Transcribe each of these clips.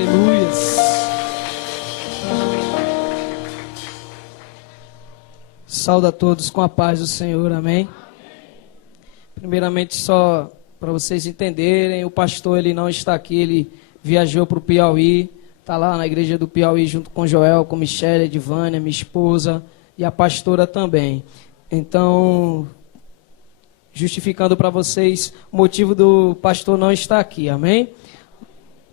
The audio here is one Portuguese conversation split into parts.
Aleluias. Saúde a todos com a paz do Senhor, amém? Primeiramente, só para vocês entenderem, o pastor ele não está aqui, ele viajou para o Piauí, está lá na igreja do Piauí junto com Joel, com Michele, Edvânia, minha esposa e a pastora também. Então, justificando para vocês o motivo do pastor não estar aqui, amém?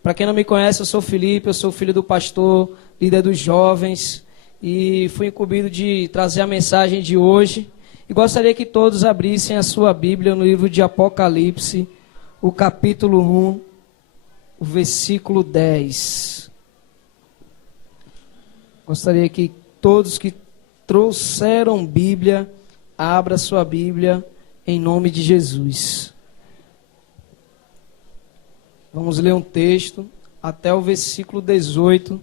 Para quem não me conhece, eu sou Felipe, eu sou filho do pastor, líder dos jovens, e fui incumbido de trazer a mensagem de hoje. E gostaria que todos abrissem a sua Bíblia no livro de Apocalipse, o capítulo 1, o versículo 10. Gostaria que todos que trouxeram Bíblia, abra sua Bíblia em nome de Jesus. Vamos ler um texto até o versículo 18.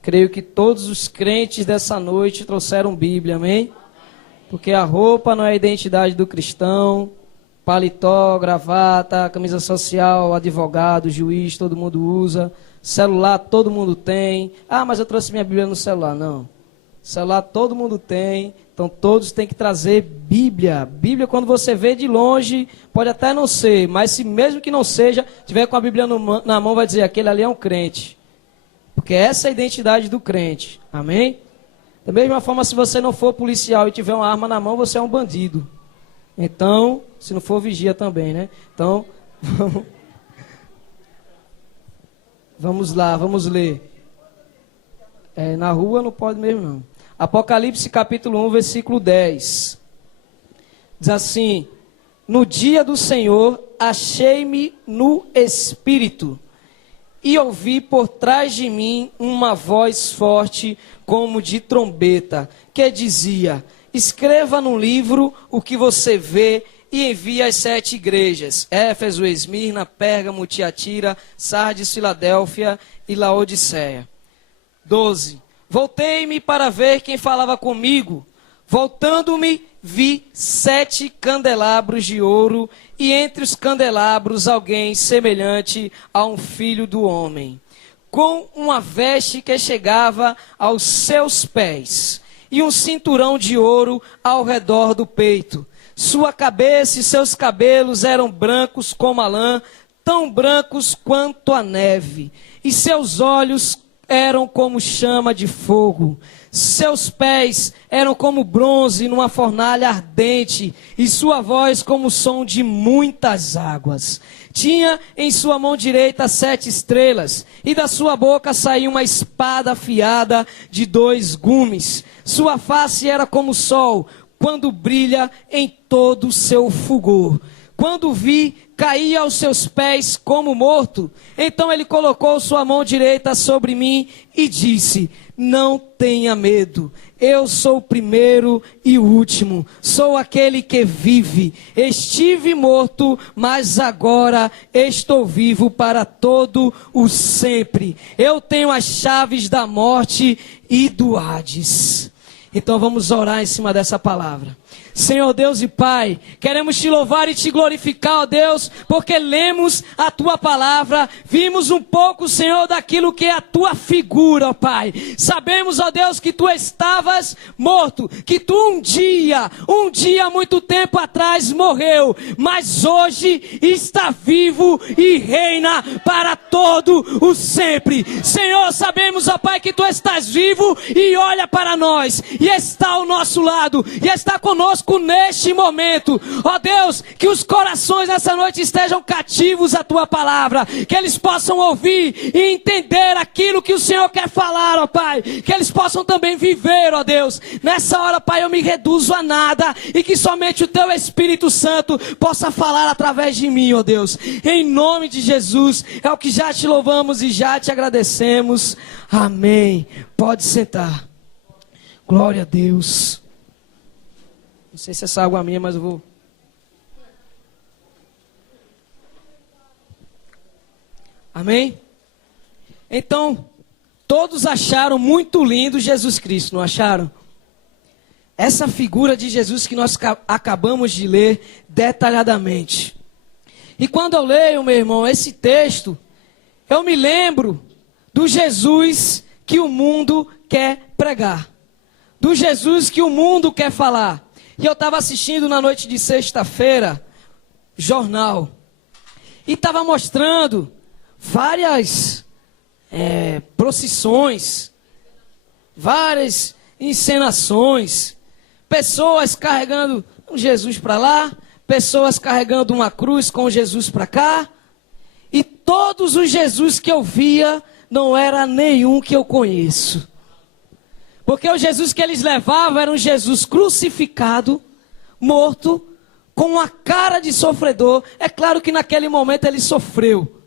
Creio que todos os crentes dessa noite trouxeram Bíblia, amém? Porque a roupa não é a identidade do cristão. Paletó, gravata, camisa social, advogado, juiz, todo mundo usa. Celular todo mundo tem. Ah, mas eu trouxe minha Bíblia no celular. Não. Celular todo mundo tem. Então todos têm que trazer Bíblia. Bíblia, quando você vê de longe, pode até não ser. Mas se mesmo que não seja, tiver com a Bíblia na mão, vai dizer, aquele ali é um crente. Porque essa é a identidade do crente. Amém? Da mesma forma, se você não for policial e tiver uma arma na mão, você é um bandido. Então, se não for vigia também, né? Então, vamos lá, vamos ler. Na rua não pode mesmo não. Apocalipse capítulo 1, versículo 10. Diz assim: no dia do Senhor achei-me no Espírito, e ouvi por trás de mim uma voz forte como de trombeta, que dizia: escreva no livro o que você vê e envie às 7 igrejas: Éfeso, Esmirna, Pérgamo, Tiatira, Sardes, Filadélfia e Laodiceia. 12. Voltei-me para ver quem falava comigo. Voltando-me, vi 7 candelabros de ouro, e entre os candelabros alguém semelhante a um filho do homem, com uma veste que chegava aos seus pés, e um cinturão de ouro ao redor do peito. Sua cabeça e seus cabelos eram brancos como a lã, tão brancos quanto a neve, e seus olhos eram como chama de fogo. Seus pés eram como bronze numa fornalha ardente, e sua voz como o som de muitas águas. Tinha em sua mão direita 7 estrelas, e da sua boca saía uma espada afiada de 2 gumes. Sua face era como o sol, quando brilha em todo o seu fulgor. Quando vi, caí aos seus pés como morto. Então ele colocou sua mão direita sobre mim e disse: não tenha medo, eu sou o primeiro e o último, sou aquele que vive. Estive morto, mas agora estou vivo para todo o sempre. Eu tenho as chaves da morte e do Hades. Então vamos orar em cima dessa palavra. Senhor Deus e Pai, queremos te louvar e te glorificar, ó Deus, porque lemos a tua palavra, vimos um pouco, Senhor, daquilo que é a tua figura, ó Pai. Sabemos, ó Deus, que tu estavas morto, que tu um dia, muito tempo atrás morreu, mas hoje está vivo e reina para todo o sempre. Senhor, sabemos, ó Pai, que tu estás vivo e olha para nós, e está ao nosso lado, e está conosco neste momento. Ó Deus, que os corações nessa noite estejam cativos à tua palavra, que eles possam ouvir e entender aquilo que o Senhor quer falar, ó Pai, que eles possam também viver, ó Deus. Nessa hora, Pai, eu me reduzo a nada, e que somente o teu Espírito Santo possa falar através de mim, ó Deus, em nome de Jesus. É o que já te louvamos e já te agradecemos. Amém. Pode sentar. Glória a Deus. Não sei se essa água é minha, mas eu vou. Amém? Então, todos acharam muito lindo Jesus Cristo, não acharam? Essa figura de Jesus que nós acabamos de ler detalhadamente. E quando eu leio, meu irmão, esse texto, eu me lembro do Jesus que o mundo quer pregar, do Jesus que o mundo quer falar. E eu estava assistindo na noite de sexta-feira, jornal, e estava mostrando várias procissões, várias encenações, pessoas carregando um Jesus para lá, pessoas carregando uma cruz com Jesus para cá, e todos os Jesus que eu via não era nenhum que eu conheço. Porque o Jesus que eles levavam era um Jesus crucificado, morto, com uma cara de sofredor. É claro que naquele momento ele sofreu.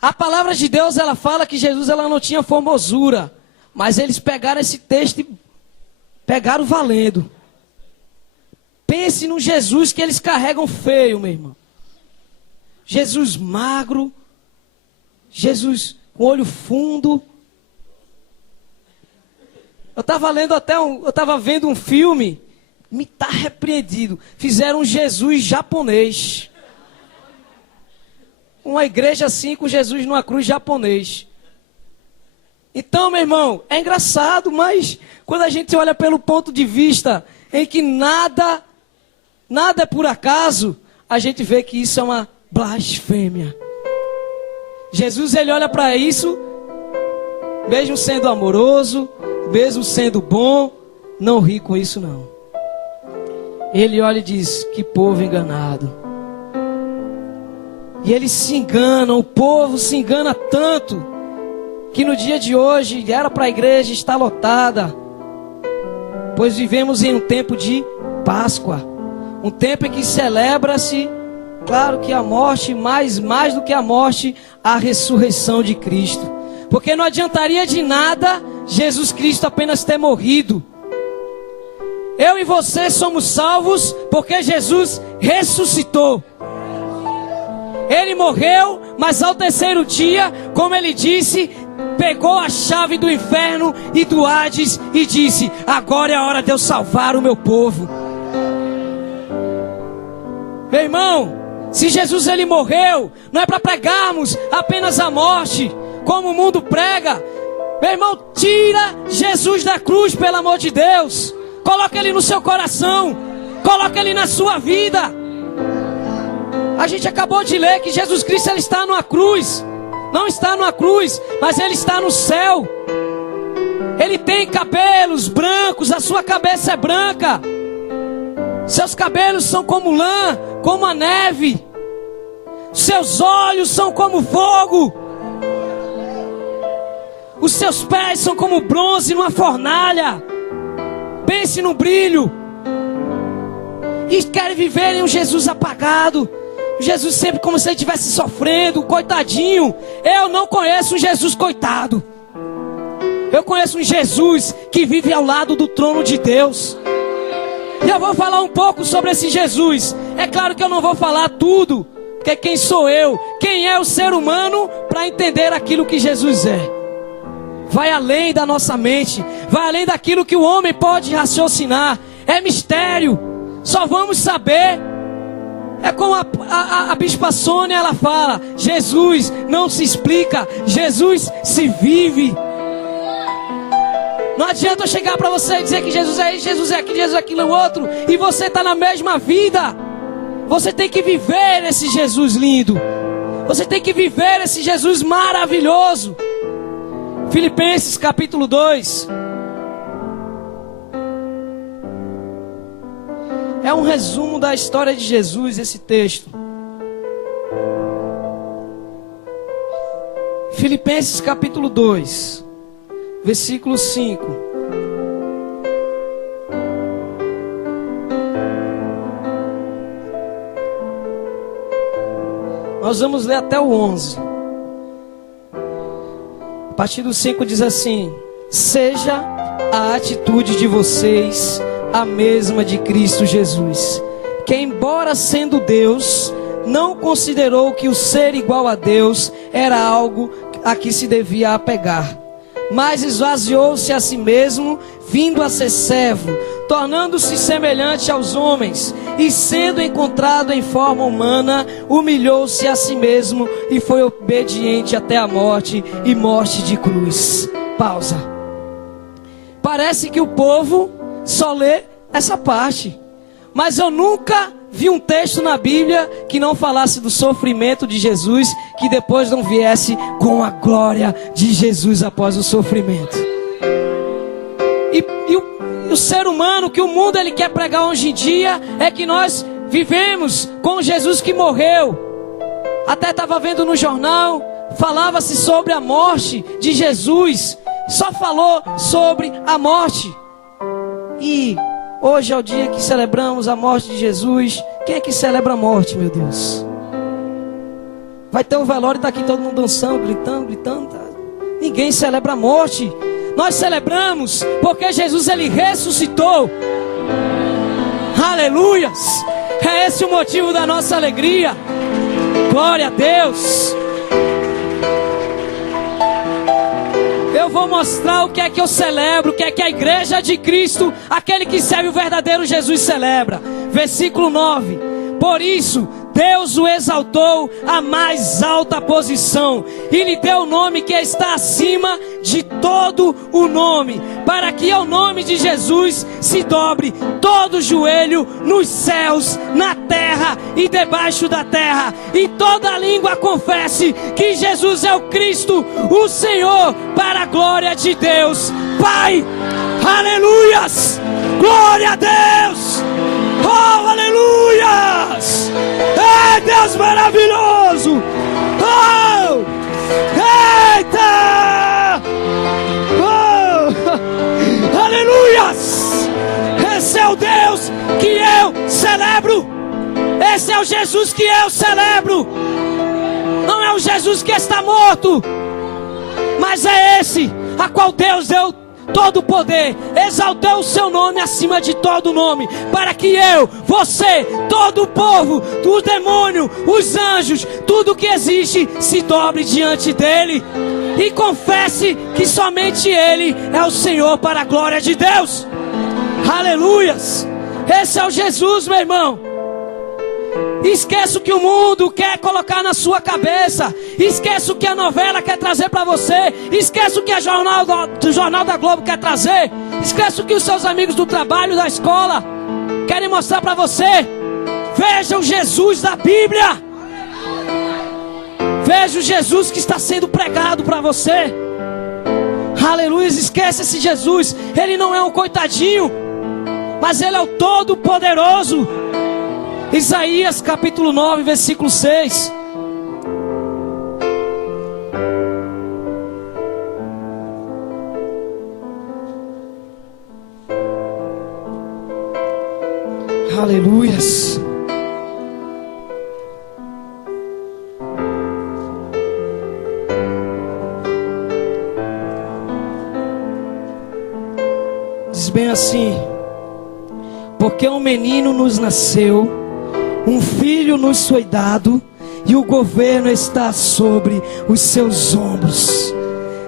A palavra de Deus, ela fala que Jesus ela não tinha formosura. Mas eles pegaram esse texto e pegaram valendo. Pense no Jesus que eles carregam feio, meu irmão. Jesus magro, Jesus com olho fundo. Eu estava vendo um filme, me tá repreendido. Fizeram um Jesus japonês. Uma igreja assim com Jesus numa cruz japonês. Então, meu irmão, é engraçado, mas quando a gente olha pelo ponto de vista em que nada é por acaso, a gente vê que isso é uma blasfêmia. Jesus, ele olha para isso, mesmo sendo amoroso, mesmo sendo bom, não ri com isso não. Ele olha e diz, que povo enganado. E eles se enganam, o povo se engana tanto, que no dia de hoje era para a igreja estar lotada, pois vivemos em um tempo de Páscoa, um tempo em que celebra-se, claro que a morte, mas mais do que a morte, a ressurreição de Cristo. Porque não adiantaria de nada Jesus Cristo apenas ter morrido. Eu e você somos salvos porque Jesus ressuscitou. Ele morreu, mas ao terceiro dia, como ele disse, pegou a chave do inferno e do Hades e disse, agora é a hora de eu salvar o meu povo. Meu irmão, se Jesus ele morreu, não é para pregarmos apenas a morte, como o mundo prega. Meu irmão, tira Jesus da cruz, pelo amor de Deus. Coloca ele no seu coração, coloca ele na sua vida. A gente acabou de ler que Jesus Cristo ele está numa cruz. Não está numa cruz, mas ele está no céu. Ele tem cabelos brancos, a sua cabeça é branca. Seus cabelos são como lã, como a neve. Seus olhos são como fogo. Os seus pés são como bronze numa fornalha. Pense no brilho. E querem viver em um Jesus apagado. Jesus sempre como se ele estivesse sofrendo, coitadinho. Eu não conheço um Jesus coitado. Eu conheço um Jesus que vive ao lado do trono de Deus. E eu vou falar um pouco sobre esse Jesus. É claro que eu não vou falar tudo, porque quem sou eu? Quem é o ser humano para entender aquilo que Jesus é? Vai além da nossa mente, vai além daquilo que o homem pode raciocinar. É mistério, só vamos saber. É como a bispa Sônia, ela fala, Jesus não se explica, Jesus se vive. Não adianta eu chegar para você e dizer que Jesus é isso, Jesus é aquilo, Jesus é aquilo, outro, e você está na mesma vida. Você tem que viver esse Jesus lindo. Você tem que viver esse Jesus maravilhoso. Filipenses capítulo 2. É um resumo da história de Jesus, esse texto. Filipenses capítulo 2, versículo 5. Nós vamos ler até o 11. A partir do 5 diz assim: seja a atitude de vocês a mesma de Cristo Jesus, que embora sendo Deus, não considerou que o ser igual a Deus era algo a que se devia apegar, mas esvaziou-se a si mesmo, vindo a ser servo, tornando-se semelhante aos homens, e sendo encontrado em forma humana, humilhou-se a si mesmo e foi obediente até a morte, e morte de cruz. Pausa. Parece que o povo só lê essa parte, mas eu nunca vi um texto na Bíblia que não falasse do sofrimento de Jesus, que depois não viesse com a glória de Jesus após o sofrimento. E o ser humano, que o mundo ele quer pregar hoje em dia, é que nós vivemos com Jesus que morreu. Até estava vendo no jornal, falava-se sobre a morte de Jesus, só falou sobre a morte. E hoje é o dia que celebramos a morte de Jesus. Quem é que celebra a morte, meu Deus? Vai ter o velório e está aqui todo mundo dançando, gritando. Ninguém celebra a morte. Nós celebramos porque Jesus ele ressuscitou. Aleluias! É esse o motivo da nossa alegria. Glória a Deus. Eu vou mostrar o que é que eu celebro, o que é que a igreja de Cristo, aquele que serve o verdadeiro Jesus, celebra. Versículo 9. Por isso, Deus o exaltou à mais alta posição e lhe deu o nome que está acima de todo o nome, para que ao nome de Jesus se dobre todo o joelho nos céus, na terra e debaixo da terra, e toda língua confesse que Jesus é o Cristo, o Senhor, para a glória de Deus Pai. Aleluias! Glória a Deus! Oh, aleluias! É Deus maravilhoso! Oh! Eita! Oh! Aleluias! Esse é o Deus que eu celebro. Esse é o Jesus que eu celebro. Não é o Jesus que está morto, mas é esse a qual Deus deu todo o poder, exaltou o seu nome acima de todo nome, para que eu, você, todo o povo, o demônio, os anjos, tudo que existe, se dobre diante dele e confesse que somente ele é o Senhor, para a glória de Deus. Aleluias! Esse é o Jesus, meu irmão. Esqueça o que o mundo quer colocar na sua cabeça. Esqueça o que a novela quer trazer para você. Esqueça o que a Jornal da Globo quer trazer. Esqueça o que os seus amigos do trabalho, da escola querem mostrar para você. Veja o Jesus da Bíblia. Veja o Jesus que está sendo pregado para você. Aleluia, esqueça esse Jesus. Ele não é um coitadinho, mas ele é o Todo-Poderoso. Isaías capítulo 9, versículo 6. Aleluias. Diz bem assim: porque um menino nos nasceu, um filho nos foi dado, e o governo está sobre os seus ombros.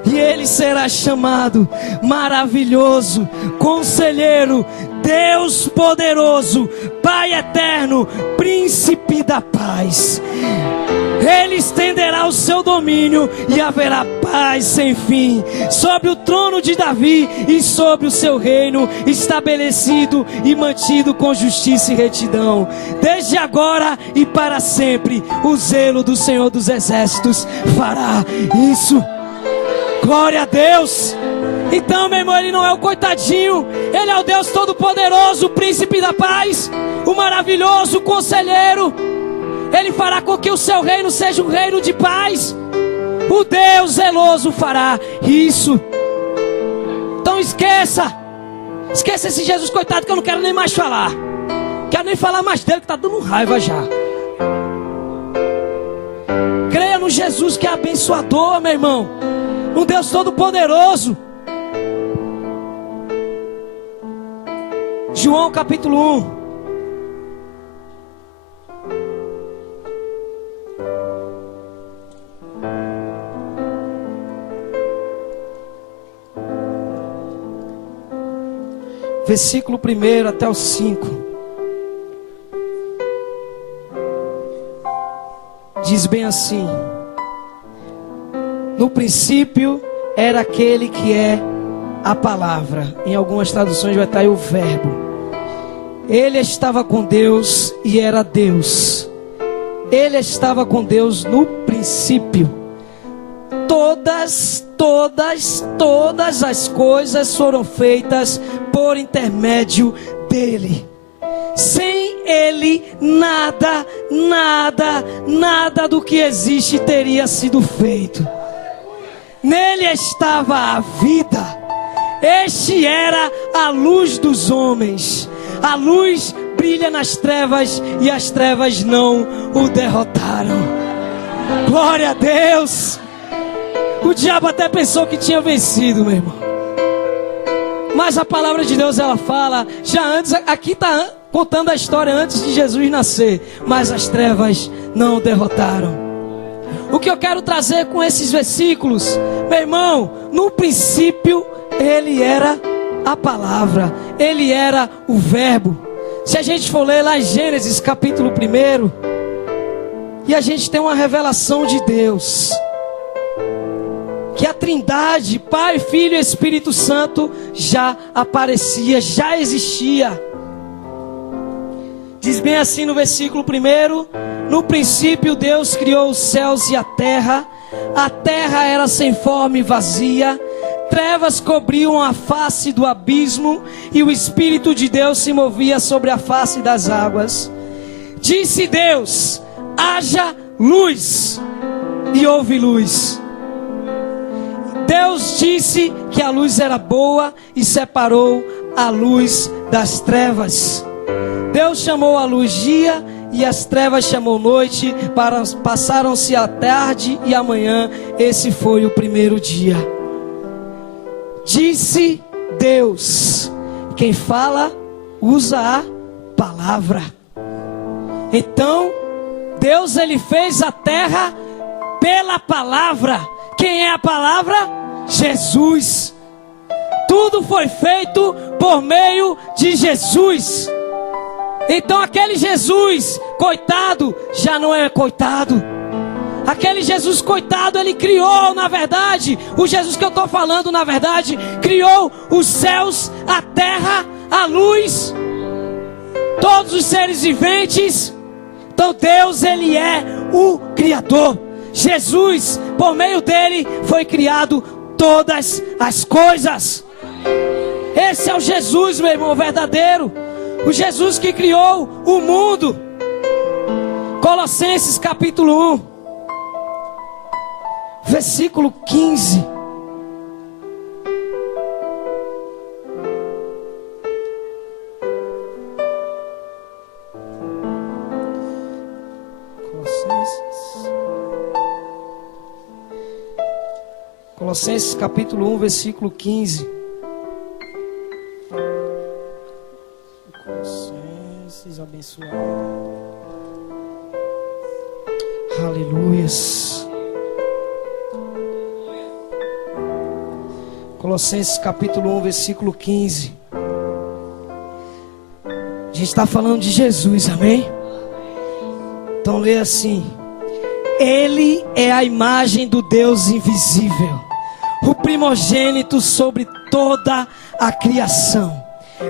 E ele será chamado Maravilhoso, Conselheiro, Deus Poderoso, Pai Eterno, Príncipe da Paz. Ele estenderá o seu domínio e haverá paz sem fim sobre o trono de Davi e sobre o seu reino, estabelecido e mantido com justiça e retidão, desde agora e para sempre. O zelo do Senhor dos Exércitos fará isso. Glória a Deus. Então, meu irmão, ele não é o coitadinho, ele é o Deus Todo-Poderoso, o Príncipe da Paz, o maravilhoso Conselheiro. Ele fará com que o seu reino seja um reino de paz. O Deus zeloso fará isso. Então esqueça esse Jesus coitado, que eu não quero nem mais falar. Quero nem falar mais dele, que está dando raiva já. Creia no Jesus que é abençoador, meu irmão. Um Deus Todo-Poderoso. João capítulo 1. versículo 1 até o 5. Diz bem assim: no princípio era aquele que é a palavra. Em algumas traduções vai estar aí o verbo. Ele estava com Deus e era Deus. Ele estava com Deus no princípio. Todas as coisas foram feitas por intermédio dele. Sem ele, nada do que existe teria sido feito. Nele estava a vida. Este era a luz dos homens. A luz brilha nas trevas e as trevas não o derrotaram. Glória a Deus. O diabo até pensou que tinha vencido, meu irmão. Mas a palavra de Deus, ela fala, já antes, aqui está contando a história antes de Jesus nascer. Mas as trevas não o derrotaram. O que eu quero trazer com esses versículos, meu irmão, no princípio, ele era a palavra, ele era o verbo. Se a gente for ler lá em Gênesis capítulo 1, e a gente tem uma revelação de Deus, que a Trindade, Pai, Filho e Espírito Santo já aparecia, já existia. Diz bem assim no versículo 1: no princípio Deus criou os céus e a terra era sem forma e vazia, trevas cobriam a face do abismo, e o Espírito de Deus se movia sobre a face das águas. Disse Deus: haja luz, e houve luz. Deus disse que a luz era boa e separou a luz das trevas. Deus chamou a luz dia e as trevas chamou noite, passaram-se a tarde e a manhã. Esse foi o primeiro dia. Disse Deus. Quem fala usa a palavra. Então Deus, ele fez a terra pela palavra. Quem é a palavra? Jesus. Tudo foi feito por meio de Jesus. Então aquele Jesus coitado já não é coitado. Aquele Jesus coitado, ele criou, na verdade, o Jesus que eu estou falando, na verdade, criou os céus, a terra, a luz, todos os seres viventes. Então Deus, ele é o Criador. Jesus, por meio dele, foi criado todas as coisas. Esse é o Jesus, meu irmão, verdadeiro. O Jesus que criou o mundo. Colossenses capítulo 1, versículo 15. Colossenses capítulo 1, versículo 15. Colossenses, abençoado. Aleluias. Colossenses capítulo 1, versículo 15. A gente está falando de Jesus, amém? Então lê assim: Ele é a imagem do Deus invisível, o primogênito sobre toda a criação.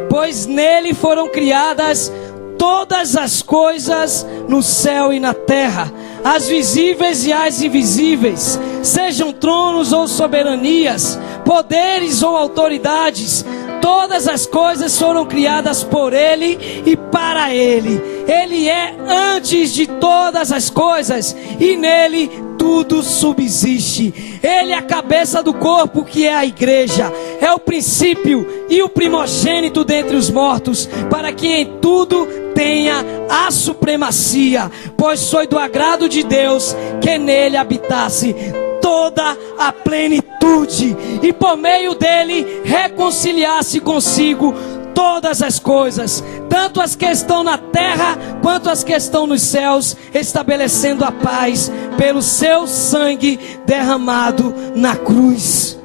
Pois nele foram criadas todas as coisas no céu e na terra, as visíveis e as invisíveis, sejam tronos ou soberanias, poderes ou autoridades. Todas as coisas foram criadas por ele e para ele. Ele é antes de todas as coisas e nele tudo subsiste. Ele é a cabeça do corpo, que é a igreja. É o princípio e o primogênito dentre os mortos, para que em tudo tenha a supremacia. Pois foi do agrado de Deus que nele habitasse toda a plenitude, e por meio dele reconciliasse consigo todas as coisas, tanto as que estão na terra quanto as que estão nos céus, estabelecendo a paz pelo seu sangue derramado na cruz.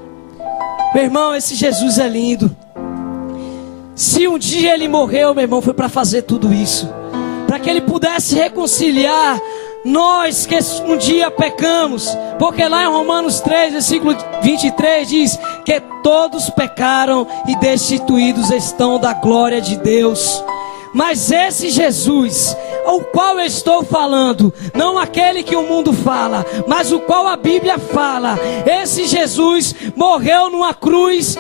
Meu irmão, esse Jesus é lindo. Se um dia ele morreu, meu irmão, foi para fazer tudo isso. Para que ele pudesse reconciliar nós que um dia pecamos. Porque lá em Romanos 3, versículo 23 diz que todos pecaram e destituídos estão da glória de Deus. Mas esse Jesus, o qual eu estou falando, não aquele que o mundo fala, mas o qual a Bíblia fala, esse Jesus morreu numa cruz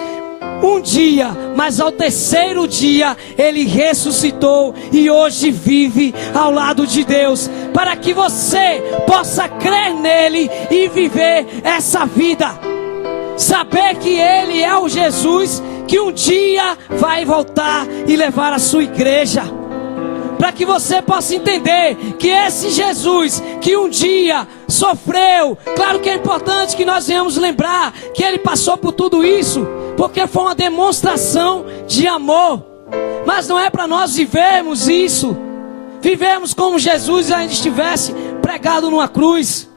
um dia, mas ao terceiro dia ele ressuscitou e hoje vive ao lado de Deus, para que você possa crer nele e viver essa vida, saber que ele é o Jesus que um dia vai voltar e levar a sua igreja, para que você possa entender que esse Jesus que um dia sofreu, claro que é importante que nós venhamos lembrar que ele passou por tudo isso, porque foi uma demonstração de amor, mas não é para nós vivermos isso, vivermos como Jesus ainda estivesse pregado numa cruz,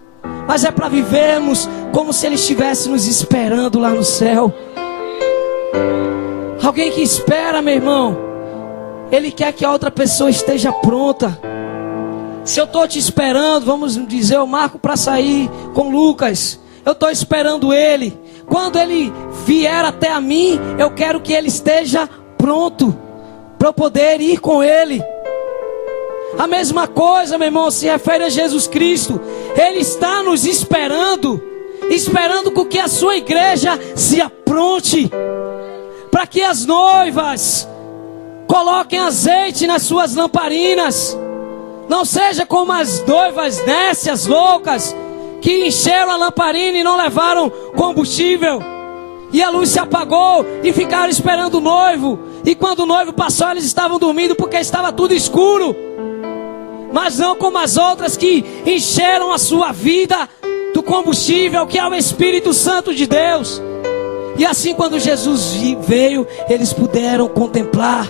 mas é para vivermos como se ele estivesse nos esperando lá no céu. Alguém que espera, meu irmão, ele quer que a outra pessoa esteja pronta. Se eu estou te esperando, vamos dizer, eu marco para sair com Lucas, eu estou esperando ele. Quando ele vier até a mim, eu quero que ele esteja pronto para eu poder ir com ele. A mesma coisa, meu irmão, se refere a Jesus Cristo. Ele está nos esperando, esperando com que a sua igreja se apronte, para que as noivas coloquem azeite nas suas lamparinas. Não seja como as noivas nécias, loucas, que encheram a lamparina e não levaram combustível, e a luz se apagou e ficaram esperando o noivo, e quando o noivo passou eles estavam dormindo porque estava tudo escuro. Mas não como as outras que encheram a sua vida do combustível, que é o Espírito Santo de Deus. E assim, quando Jesus veio, eles puderam contemplar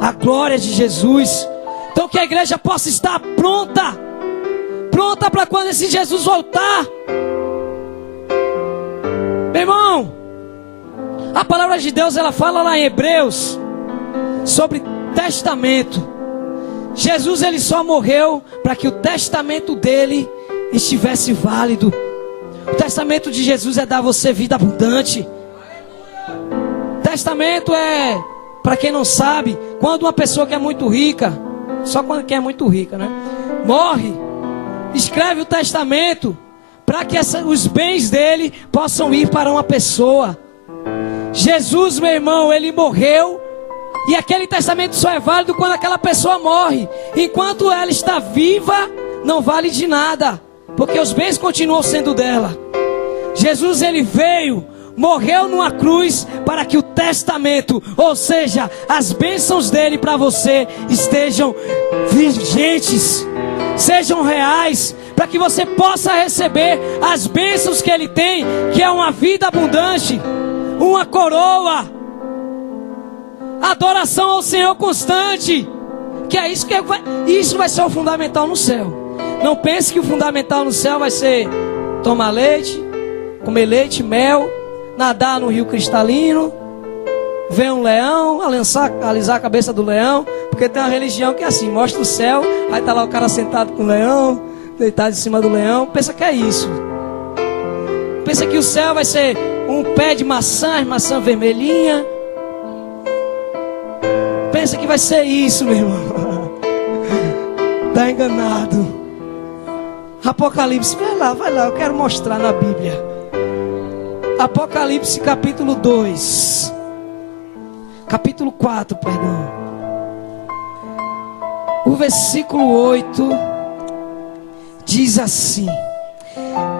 a glória de Jesus. Então que a igreja possa estar pronta para quando esse Jesus voltar. Meu irmão, a palavra de Deus, ela fala lá em Hebreus sobre testamento. Jesus, ele só morreu para que o testamento dele estivesse válido. O testamento de Jesus é dar a você vida abundante. Testamento é, para quem não sabe, quando uma pessoa que é muito rica, só quando quem é muito rica, né, morre, escreve o testamento para que os bens dele possam ir para uma pessoa. Jesus, meu irmão, ele morreu, e aquele testamento só é válido quando aquela pessoa morre. Enquanto ela está viva, não vale de nada, porque os bens continuam sendo dela. Jesus, ele veio, morreu numa cruz para que o testamento, ou seja, as bênçãos dele para você estejam vigentes, sejam reais, para que você possa receber as bênçãos que ele tem, que é uma vida abundante, uma coroa, adoração ao Senhor constante, que é isso que isso vai ser o fundamental no céu. Não pense que o fundamental no céu vai ser tomar leite, comer leite, mel, nadar no rio cristalino, ver um leão, alisar a cabeça do leão, porque tem uma religião que é assim, mostra o céu, aí tá lá o cara sentado com o leão, deitado em cima do leão, pensa que é isso. Pensa que o céu vai ser um pé de maçã vermelhinha. Pensa que vai ser isso, meu irmão. Tá enganado. Apocalipse, vai lá, eu quero mostrar na Bíblia. Apocalipse capítulo 2. Capítulo 4, perdão. O versículo 8 diz assim: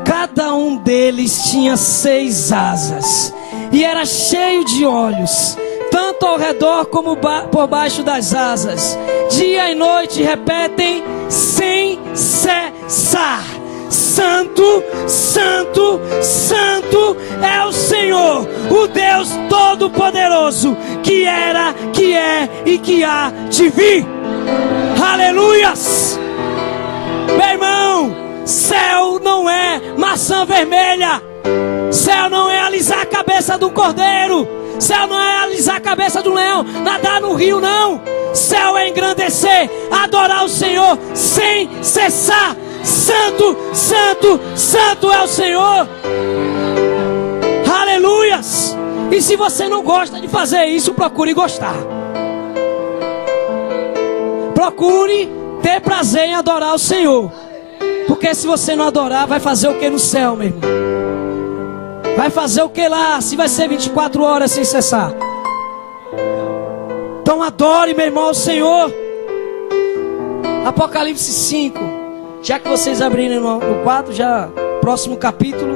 cada um deles tinha 6 asas, e era cheio de olhos, tanto ao redor como por baixo das asas. Dia e noite repetem sem cessar: Santo, Santo, Santo é o Senhor, o Deus Todo-Poderoso, que era, que é e que há de vir. Aleluias! Meu irmão, céu não é maçã vermelha, céu não é alisar a cabeça do cordeiro, Céu não é alisar a cabeça do leão, nadar no rio, não. Céu é engrandecer, adorar o Senhor sem cessar. Santo, santo, santo é o Senhor. Aleluias. E se você não gosta de fazer isso, procure gostar. Procure ter prazer em adorar o Senhor. Porque se você não adorar, vai fazer o que no céu, meu irmão? Vai fazer o que lá? Se vai ser 24 horas sem cessar. Então adore, meu irmão, o Senhor. Apocalipse 5. Já que vocês abrirem no 4, já próximo capítulo,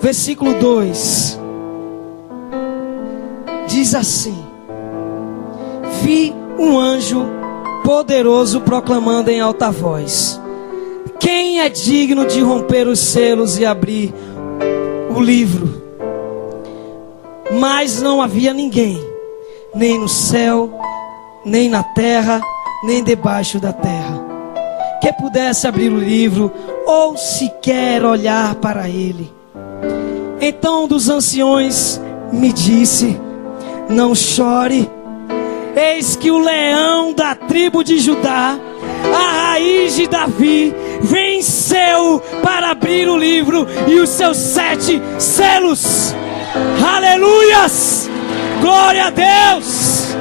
versículo 2. Diz assim: vi um anjo poderoso proclamando em alta voz: quem é digno de romper os selos e abrir o livro? Mas não havia ninguém, nem no céu, nem na terra, nem debaixo da terra, que pudesse abrir o livro ou sequer olhar para ele. Então um dos anciões me disse: não chore, eis que o leão da tribo de Judá, a raiz de Davi, venceu para abrir o livro e os seus 7 selos. Aleluias! Glória a Deus!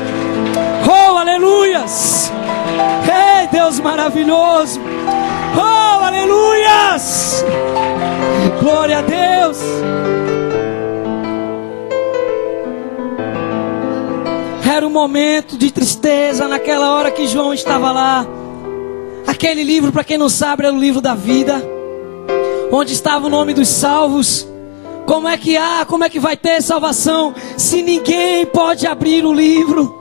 Oh, aleluias! Ei, Deus maravilhoso! Oh, aleluias! Glória a Deus! Era um momento de tristeza naquela hora que João estava lá. Aquele livro, para quem não sabe, era o livro da vida, onde estava o nome dos salvos. Como é que vai ter salvação se ninguém pode abrir o livro?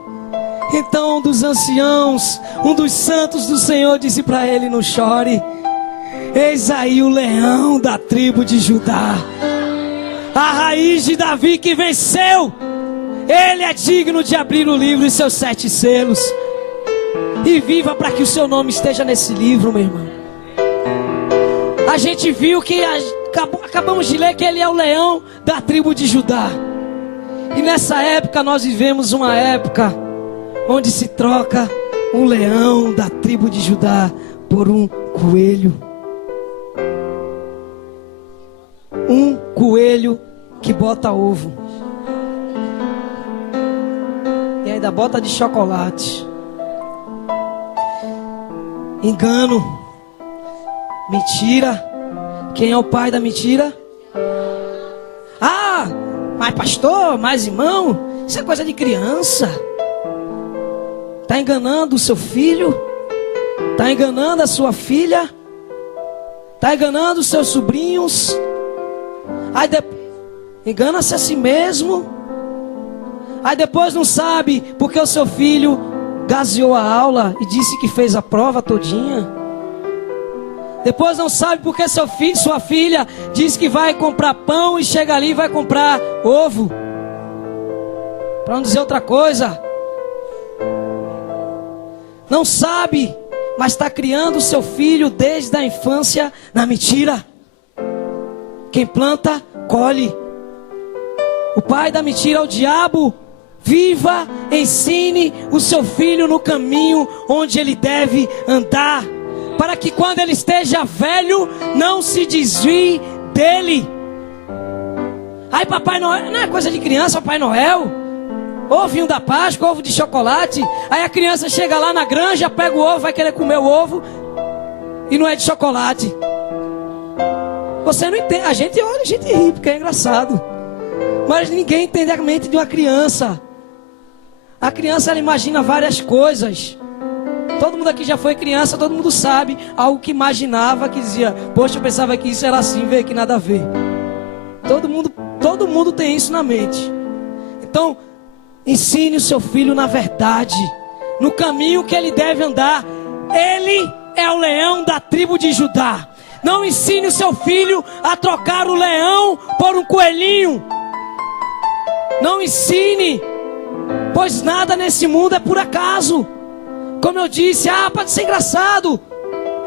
Então um dos anciãos, um dos santos do Senhor, disse para ele: não chore, eis aí o leão da tribo de Judá, a raiz de Davi que venceu. Ele é digno de abrir o livro e seus 7 selos. E viva para que o seu nome esteja nesse livro, meu irmão. A gente viu que acabamos de ler que ele é o leão da tribo de Judá. E nessa época nós vivemos uma época onde se troca um leão da tribo de Judá por um coelho. Um coelho que bota ovo. E ainda bota de chocolate. Engano. Mentira. Quem é o pai da mentira? Ah, mas pastor, mas irmão, isso é coisa de criança. Está enganando o seu filho? Está enganando a sua filha? Está enganando os seus sobrinhos? Aí engana-se a si mesmo. Aí depois não sabe porque o seu filho gaseou a aula e disse que fez a prova todinha. Depois não sabe porque seu filho, sua filha diz que vai comprar pão e chega ali e vai comprar ovo. Para não dizer outra coisa. Não sabe, mas está criando o seu filho desde a infância na mentira. Quem planta, colhe. O pai da mentira é o diabo. Viva, ensine o seu filho no caminho onde ele deve andar, para que quando ele esteja velho, não se desvie dele. Aí Papai Noel, não é coisa de criança, Papai Noel. Ovinho da Páscoa, ovo de chocolate. Aí a criança chega lá na granja, pega o ovo, vai querer comer o ovo, e não é de chocolate. Você não entende, a gente olha, a gente ri, porque é engraçado. Mas ninguém entende a mente de uma criança. A criança, ela imagina várias coisas. Todo mundo aqui já foi criança, todo mundo sabe algo que imaginava, que dizia: poxa, eu pensava que isso era assim, veio que nada a ver. Todo mundo tem isso na mente. Então, ensine o seu filho na verdade, no caminho que ele deve andar. Ele é o leão da tribo de Judá. Não ensine o seu filho a trocar o leão por um coelhinho. Não ensine, pois nada nesse mundo é por acaso. Como eu disse, pode ser engraçado,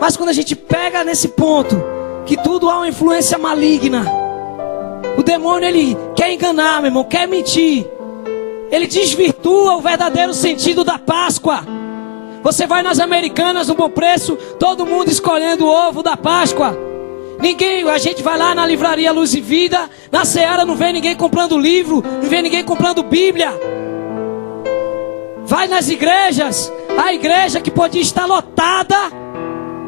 mas quando a gente pega nesse ponto, que tudo há uma influência maligna. O demônio, ele quer enganar, meu irmão, quer mentir. ele desvirtua o verdadeiro sentido da Páscoa. Você vai nas Americanas, no Bom Preço, todo mundo escolhendo o ovo da Páscoa. A gente vai lá na livraria Luz e Vida, na Seara não vê ninguém comprando livro, não vê ninguém comprando Bíblia. Vai nas igrejas, a igreja que podia estar lotada,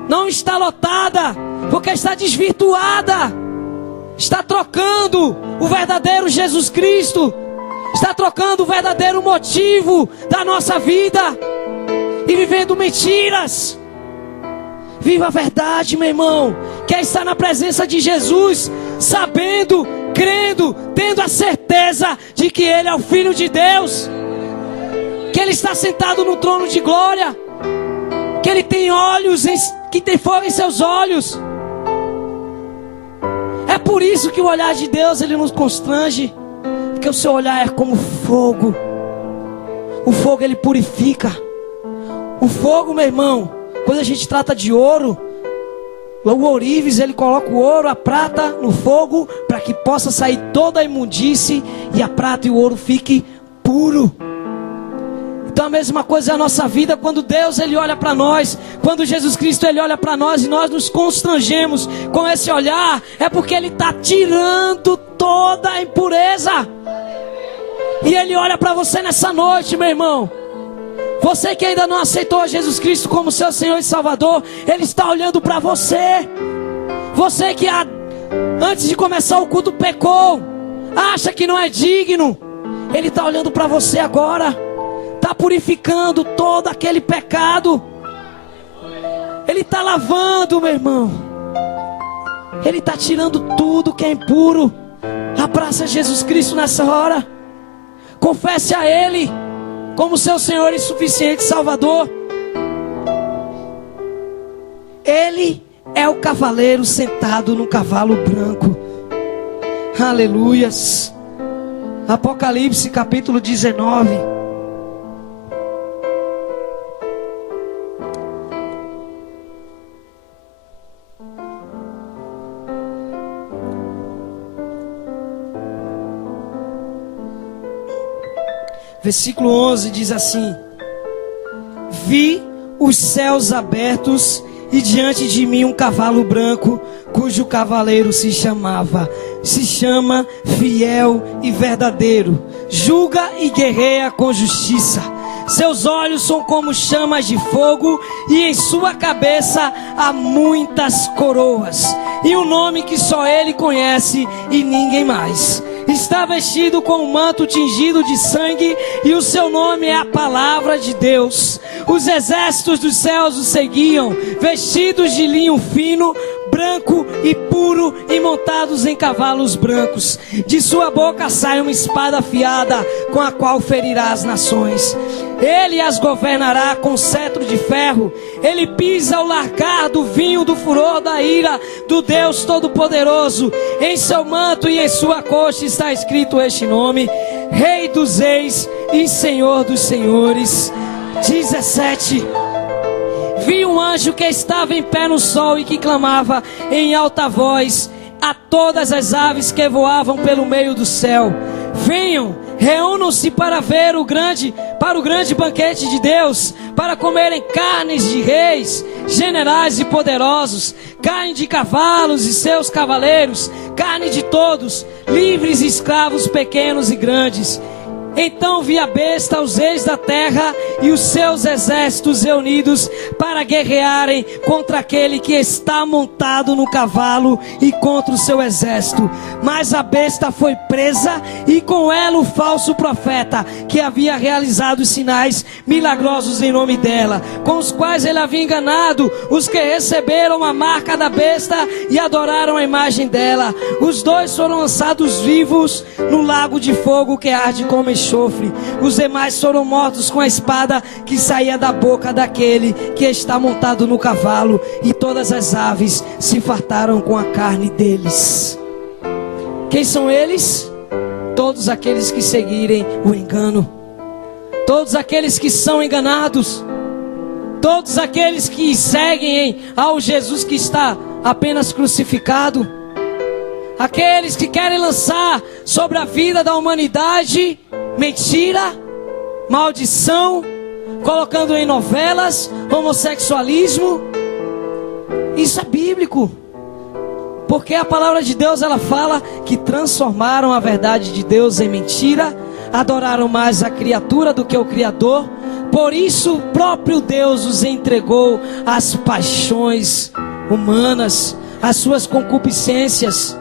não está lotada, porque está desvirtuada. Está trocando o verdadeiro Jesus Cristo, está trocando o verdadeiro motivo da nossa vida e vivendo mentiras. Viva a verdade, meu irmão. Quer estar na presença de Jesus, sabendo, crendo, tendo a certeza de que Ele é o Filho de Deus, que Ele está sentado no trono de glória, que Ele tem olhos, que tem fogo em seus olhos. É por isso que o olhar de Deus, Ele nos constrange, porque o seu olhar é como fogo. O fogo, ele purifica. O fogo, meu irmão, quando a gente trata de ouro, o ourives, ele coloca o ouro, a prata no fogo, para que possa sair toda a imundície e a prata e o ouro fiquem puro. Então a mesma coisa é a nossa vida. Quando Deus, ele olha para nós, quando Jesus Cristo, ele olha para nós e nós nos constrangemos com esse olhar, é porque ele está tirando toda a impureza. E ele olha para você nessa noite, meu irmão. Você que ainda não aceitou Jesus Cristo como seu Senhor e Salvador, Ele está olhando para você. Você que antes de começar o culto pecou, acha que não é digno, Ele está olhando para você agora, está purificando todo aquele pecado. Ele está lavando, meu irmão. Ele está tirando tudo que é impuro. Abraça Jesus Cristo nessa hora. Confesse a Ele como seu Senhor e suficiente Salvador. Ele é o cavaleiro sentado no cavalo branco. Aleluias. Apocalipse capítulo 19. Versículo 11 diz assim: vi os céus abertos e diante de mim um cavalo branco, cujo cavaleiro se chama Fiel e Verdadeiro, julga e guerreia com justiça. Seus olhos são como chamas de fogo e em sua cabeça há muitas coroas, e um nome que só ele conhece e ninguém mais. Está vestido com um manto tingido de sangue, e o seu nome é a Palavra de Deus. Os exércitos dos céus o seguiam, vestidos de linho fino, branco e puro, e montados em cavalos brancos. De sua boca sai uma espada afiada, com a qual ferirá as nações. Ele as governará com cetro de ferro. Ele pisa o largar do vinho do furor da ira do Deus Todo-Poderoso. Em seu manto e em sua coxa está escrito este nome: Rei dos Reis e Senhor dos Senhores. 17. Vi um anjo que estava em pé no sol e que clamava em alta voz a todas as aves que voavam pelo meio do céu: venham, reúnam-se para o grande banquete de Deus, para comerem carnes de reis, generais e poderosos, carne de cavalos e seus cavaleiros, carne de todos, livres e escravos, pequenos e grandes. Então vi a besta, os reis da terra e os seus exércitos reunidos para guerrearem contra aquele que está montado no cavalo e contra o seu exército. Mas a besta foi presa e com ela o falso profeta, que havia realizado os sinais milagrosos em nome dela, com os quais ele havia enganado os que receberam a marca da besta e adoraram a imagem dela. Os dois foram lançados vivos no lago de fogo que arde como enxofre. Os demais foram mortos com a espada que saía da boca daquele que está montado no cavalo, e todas as aves se fartaram com a carne deles. Quem são eles? Todos aqueles que seguirem o engano, todos aqueles que são enganados, todos aqueles que seguem ao Jesus que está apenas crucificado, aqueles que querem lançar sobre a vida da humanidade mentira, maldição, colocando em novelas, homossexualismo. Isso é bíblico. Porque a palavra de Deus, ela fala que transformaram a verdade de Deus em mentira, adoraram mais a criatura do que o Criador. Por isso o próprio Deus os entregou às paixões humanas, às suas concupiscências,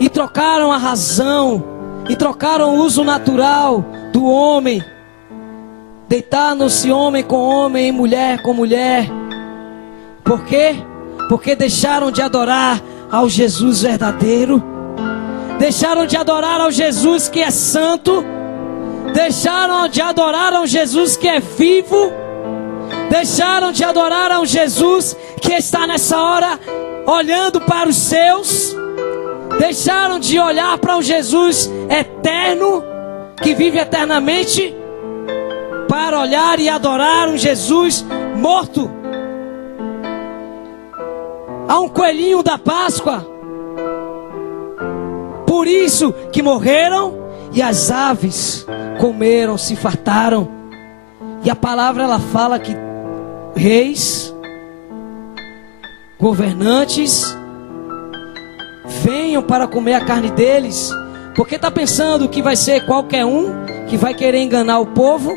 e trocaram a razão, e trocaram o uso natural do homem. Deitaram-se homem com homem e mulher com mulher. Por quê? Porque deixaram de adorar ao Jesus verdadeiro, deixaram de adorar ao Jesus que é santo, deixaram de adorar ao Jesus que é vivo, deixaram de adorar ao Jesus que está nessa hora olhando para os seus, deixaram de olhar para o Jesus eterno, que vive eternamente, para olhar e adorar um Jesus morto. Há um coelhinho da Páscoa, por isso que morreram, e as aves comeram, se fartaram. E a palavra, ela fala que reis, governantes, venham para comer a carne deles. Porque está pensando que vai ser qualquer um que vai querer enganar o povo?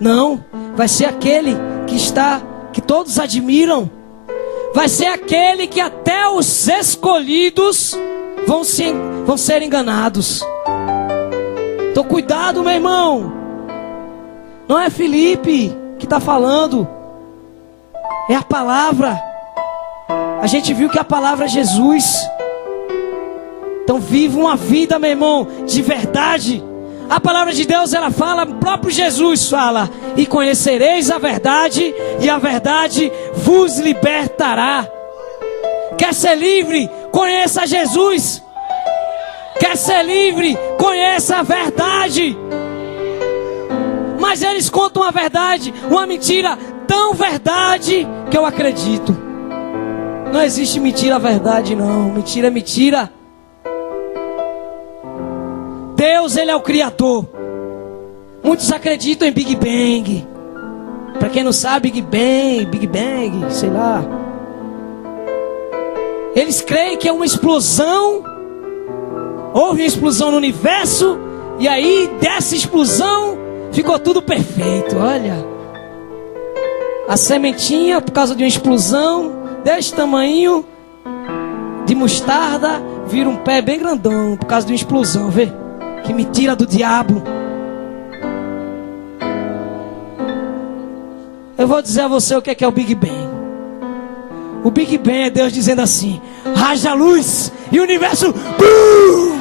Não, vai ser aquele que todos admiram. Vai ser aquele que até os escolhidos vão ser enganados. Então cuidado, meu irmão. Não é Felipe que está falando, é a palavra. A gente viu que a palavra é Jesus. Então viva uma vida, meu irmão, de verdade. A palavra de Deus, ela fala, o próprio Jesus fala: e conhecereis a verdade, e a verdade vos libertará. Quer ser livre? Conheça Jesus. Quer ser livre? Conheça a verdade. Mas eles contam a verdade, uma mentira tão verdade que eu acredito. Não existe mentira verdade, não. Mentira é mentira. Deus, ele é o Criador. Muitos acreditam em Big Bang. Para quem não sabe, Big Bang, sei lá. Eles creem que é uma explosão. Houve uma explosão no universo, e aí dessa explosão ficou tudo perfeito. Olha, a sementinha, por causa de uma explosão desse tamanho de mostarda, vira um pé bem grandão, por causa de uma explosão. Vê? Que mentira do diabo. Eu vou dizer a você o que é o Big Bang. O Big Bang é Deus dizendo assim: haja luz, e o universo BUM!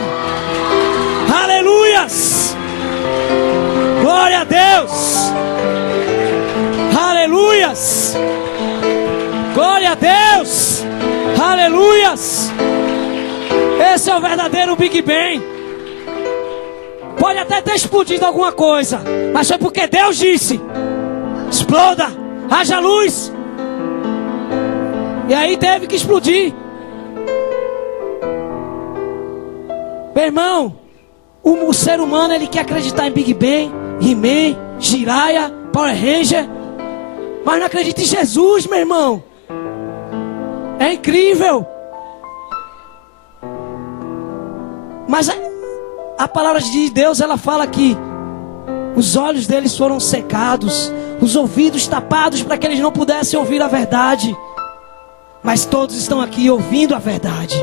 Aleluias! Glória a Deus! Aleluias! Glória a Deus! Aleluias! Esse é o verdadeiro Big Bang. Pode até ter explodido alguma coisa, mas foi porque Deus disse: exploda, haja luz. E aí teve que explodir. Meu irmão, o ser humano, ele quer acreditar em Big Bang, He-Man, Jiraiya, Power Ranger, mas não acredita em Jesus, meu irmão. É incrível. Mas a palavra de Deus, ela fala que os olhos deles foram secados, os ouvidos tapados, para que eles não pudessem ouvir a verdade. Mas todos estão aqui ouvindo a verdade.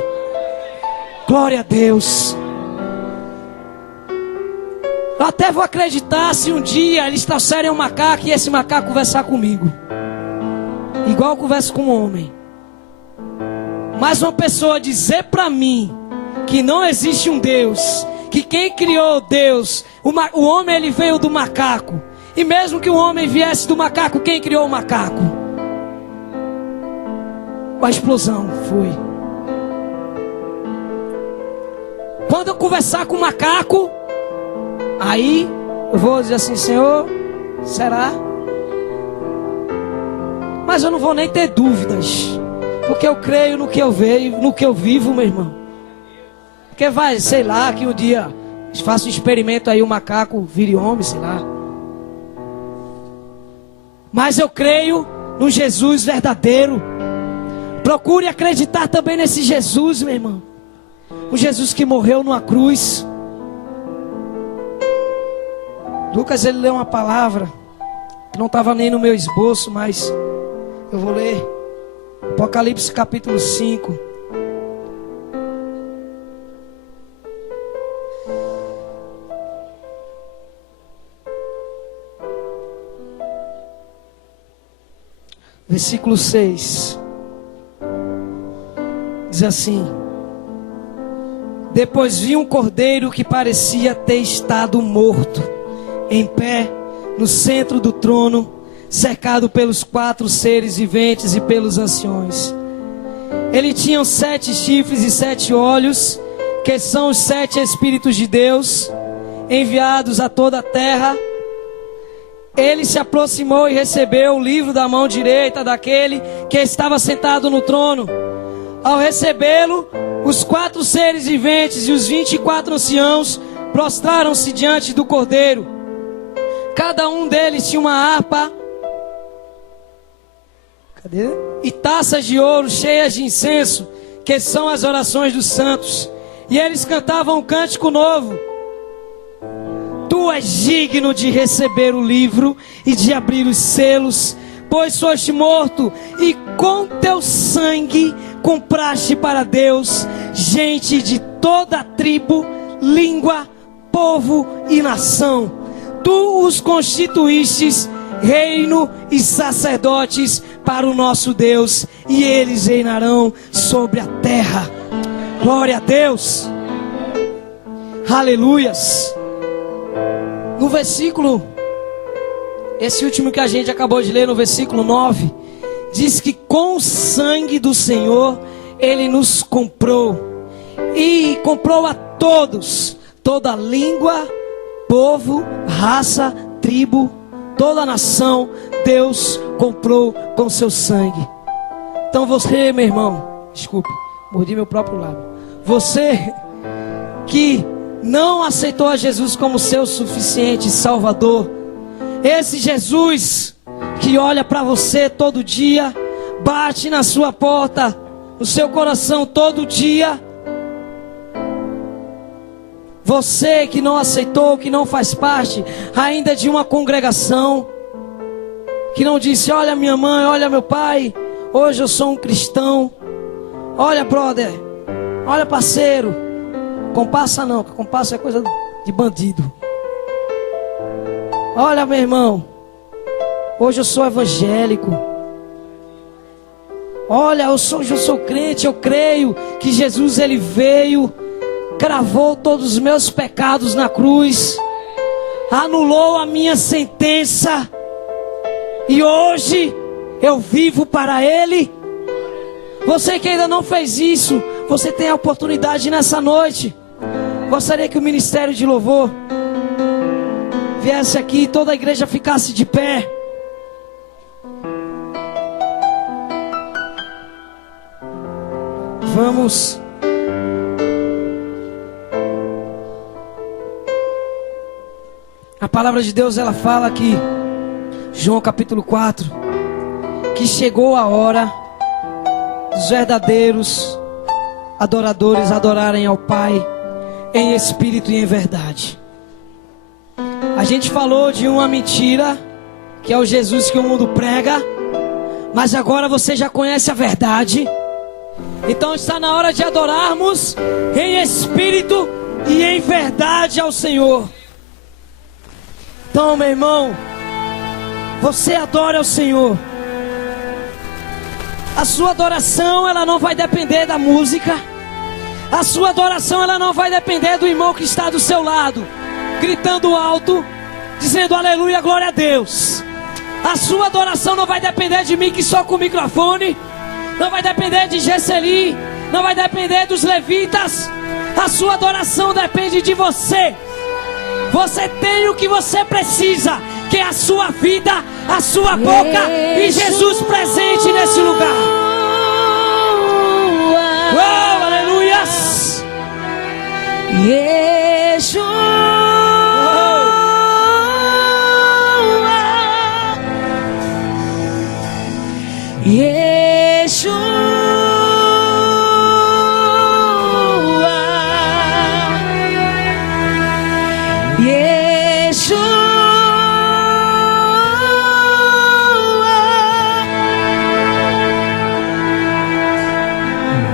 Glória a Deus. Eu até vou acreditar se um dia eles trouxerem um macaco e esse macaco conversar comigo, igual eu converso com um homem. Mas uma pessoa dizer para mim que não existe um Deus, que quem criou Deus, o homem, ele veio do macaco, e mesmo que o homem viesse do macaco, quem criou o macaco? A explosão foi. Quando eu conversar com o macaco, aí eu vou dizer assim: Senhor, será? Mas eu não vou nem ter dúvidas, porque eu creio no que eu vejo, no que eu vivo, meu irmão. Porque vai, sei lá, que um dia Faça um experimento aí, o macaco vire homem, sei lá. Mas eu creio no Jesus verdadeiro. Procure acreditar também nesse Jesus, meu irmão. O Jesus que morreu numa cruz. Lucas, ele leu uma palavra que não estava nem no meu esboço, mas eu vou ler. Apocalipse capítulo 5. Versículo 6. Diz assim: depois vi um cordeiro que parecia ter estado morto, em pé no centro do trono, cercado pelos 4 seres viventes e pelos anciões. Ele tinha 7 chifres e 7 olhos, que são os 7 Espíritos de Deus, enviados a toda a terra. Ele se aproximou e recebeu o livro da mão direita daquele que estava sentado no trono. Ao recebê-lo, os 4 seres viventes e os 24 anciãos prostraram-se diante do cordeiro. Cada um deles tinha uma harpa e taças de ouro cheias de incenso, que são as orações dos santos. E eles cantavam um cântico novo: Tu és digno de receber o livro e de abrir os selos, pois foste morto e com teu sangue compraste para Deus gente de toda tribo, língua, povo e nação. Tu os constituístes reino e sacerdotes para o nosso Deus, e eles reinarão sobre a terra. Glória a Deus. Aleluias. No versículo, esse último que a gente acabou de ler, no versículo 9, diz que com o sangue do Senhor Ele nos comprou, e comprou a todos, toda língua, povo, raça, tribo, toda nação. Deus comprou com seu sangue. Então você, meu irmão, desculpe, mordi meu próprio lábio. Você que não aceitou a Jesus como seu suficiente Salvador, esse Jesus que olha para você todo dia, bate na sua porta, no seu coração todo dia. Você que não aceitou, que não faz parte ainda de uma congregação, que não disse: olha minha mãe, olha meu pai, hoje eu sou um cristão. Olha brother, olha parceiro, comparsa não, comparsa é coisa de bandido. Olha meu irmão, hoje eu sou evangélico. Olha, hoje eu sou crente, eu creio que Jesus ele veio, cravou todos os meus pecados na cruz, anulou a minha sentença, e hoje eu vivo para Ele. Você que ainda não fez isso, você tem a oportunidade nessa noite. Gostaria que o ministério de louvor viesse aqui e toda a igreja ficasse de pé. Vamos. A palavra de Deus ela fala aqui, João capítulo 4, que chegou a hora dos verdadeiros adoradores adorarem ao Pai em espírito e em verdade. A gente falou de uma mentira, que é o Jesus que o mundo prega, mas agora você já conhece a verdade. Então está na hora de adorarmos em espírito e em verdade ao Senhor. Então, meu irmão, você adora ao Senhor. A sua adoração, ela não vai depender da música. A sua adoração, ela não vai depender do irmão que está do seu lado, gritando alto, dizendo aleluia, glória a Deus. A sua adoração não vai depender de mim que só com o microfone. Não vai depender de Gesseli. Não vai depender dos levitas. A sua adoração depende de você. Você tem o que você precisa, que é a sua vida, a sua boca e Jesus presente nesse lugar. Oh, aleluias. Yeshua,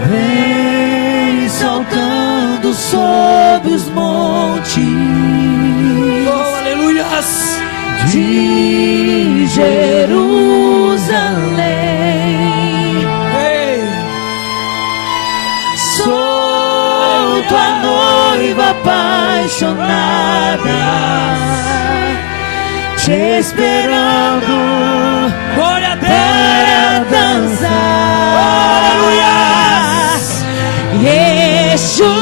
vem saltando sobre os montes, Oh, aleluias. de Jerusalém. Ei. Solto a noiva apaixonada, te esperando Glória a Deus. para dançar. Aleluias. Yeshua,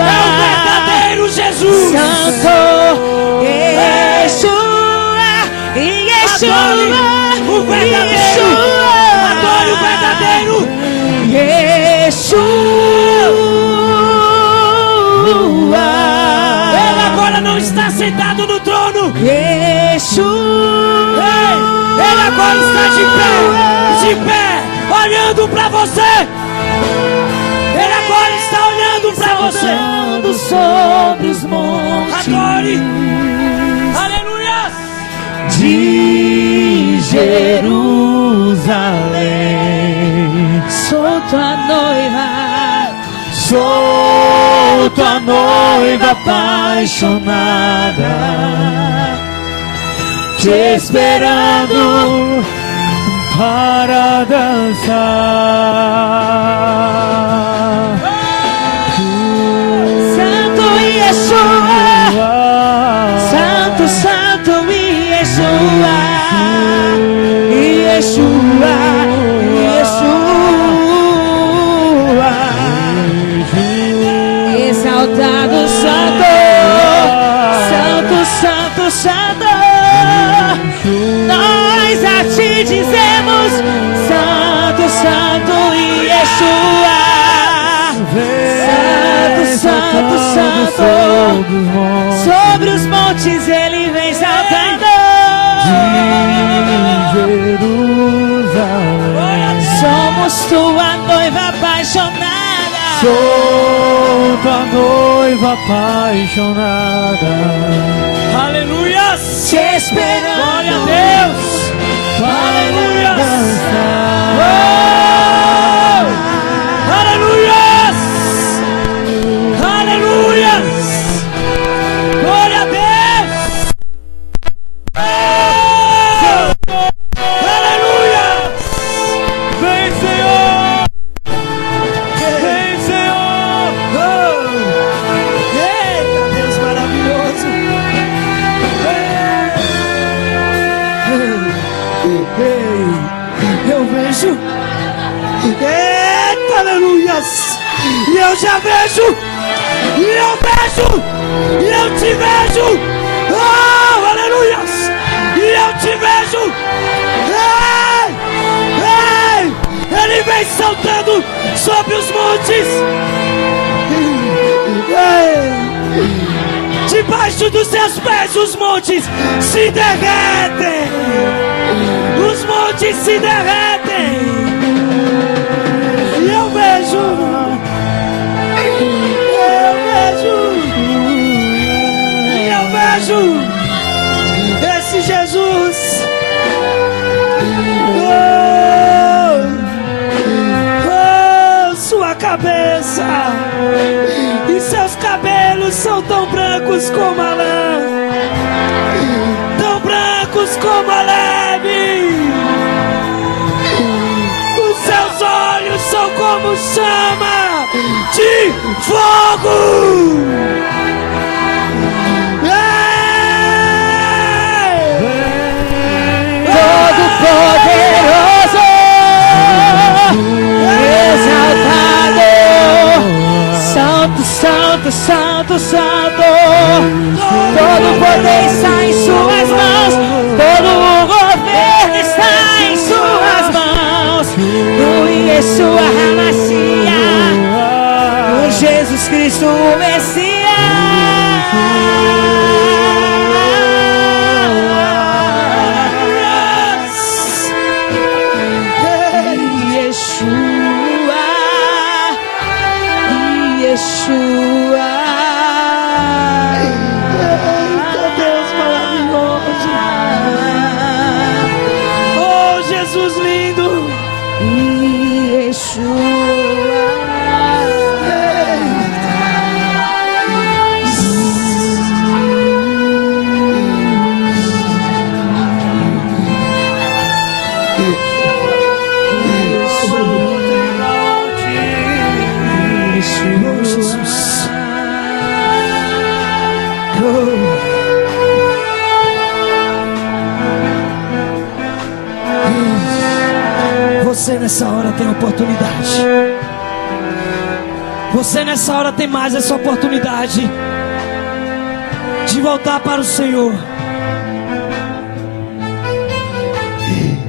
É o verdadeiro Jesus. Santo Yeshua, Yeshua, O verdadeiro. Adore o verdadeiro. Yeshua, Ele agora não está sentado no trono. Yeshua, Ele agora está de pé, olhando para você. Ele agora está olhando para você. saltando sobre os montes, Adore. Aleluia. de Jerusalém. Solto a noiva apaixonada, te esperando para dançar. Santo Yeshua, Santo, Santo Yeshua, Yeshua, Yeshua, exaltado Santo, Santo, Santo, Santo, nós a ti dizemos, Santo, Santo Yeshua, Santo, Santo, Santo, sobre os montes ele vem saltando. Jerusalém, Somos tua noiva apaixonada. sou tua noiva apaixonada. Aleluia. Te esperando. Glória a Deus. Aleluia. Aleluia. Aleluia. Glória a Deus. Aleluia. Vem, Senhor! Vem, Senhor! Eita, Deus maravilhoso. Eu vejo. Eita, aleluias. E eu já vejo. E eu vejo. E eu te vejo. Oh, aleluias. E eu te vejo. Ei, ei. Ele vem saltando sobre os montes. Ei. Debaixo dos seus pés os montes se derretem. Os montes se derretem. E eu vejo. E eu vejo esse Jesus. Sua cabeça e seus cabelos são tão brancos como a lã, tão brancos como a neve. Os seus olhos são como chama de fogo. Todo poderoso, exaltado, santo, santo, santo, santo. Todo poder está em suas mãos, todo o governo está em suas mãos. No Yeshua HaMashiach, no Jesus Cristo o Messias. Você nessa hora tem oportunidade. Você nessa hora tem mais essa oportunidade de voltar para o Senhor.